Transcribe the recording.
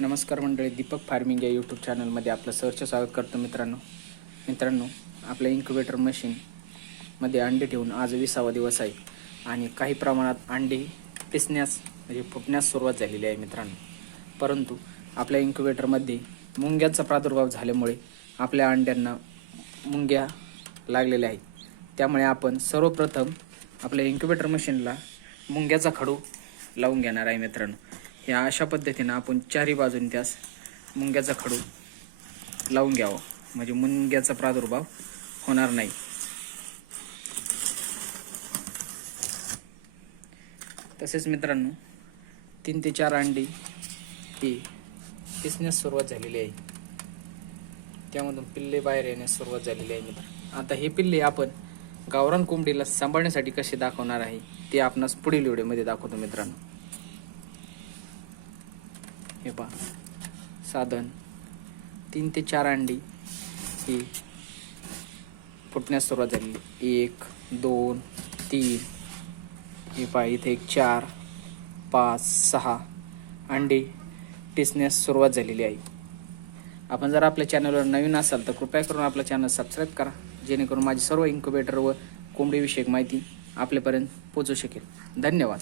नमस्कार मंडळी दीपक फार्मिंग या यूट्यूब चॅनलमध्ये आपलं सहर्ष स्वागत करतो मित्रांनो. मित्रांनो आपल्या इन्क्युबेटर मशीनमध्ये अंडे ठेवून आज विसावा दिवस आहे आणि काही प्रमाणात अंडी पिसण्यास म्हणजे फुटण्यास सुरुवात झालेली आहे मित्रांनो. परंतु आपल्या इन्क्युबेटरमध्ये मुंग्यांचा प्रादुर्भाव झाल्यामुळे आपल्या अंड्यांना मुंग्या लागलेल्या आहेत. त्यामुळे आपण सर्वप्रथम आपल्या इन्क्युबेटर मशीनला मुंग्याचा खडू लावून घेणार आहे मित्रांनो. ह्या अशा पद्धतीनं आपण चारी बाजूने त्यास मुंग्याचा खडू लावून घ्यावं. म्हणजे मुंग्याचा प्रादुर्भाव होणार नाही. तसेच मित्रांनो तीन ते चार अंडी ही पिसण्यास सुरुवात झालेली आहे. त्यामधून पिल्ले बाहेर येण्यास सुरुवात झालेली आहे मित्र. आता हे पिल्ले आपण गावरान कोंबडीला सांभाळण्यासाठी कसे दाखवणार आहे ते आपणास पुढील व्हिडिओमध्ये दाखवतो मित्रांनो. हे पहा. साधन. तीन ते चार अंडी ही फुटण्यास सुरुवात झालेली एक दोन तीन. हे पहा इथे एक चार पाच सहा अंडी टिचण्यास सुरुवात झालेली आहे. आपण जर आपल्या चॅनलवर नवीन असाल तर कृपया करून आपलं चॅनल सबस्क्राईब करा जेणेकरून माझी सर्व इन्क्युबेटर व कोंबडीविषयक माहिती आपल्यापर्यंत पोचू शकेल. धन्यवाद.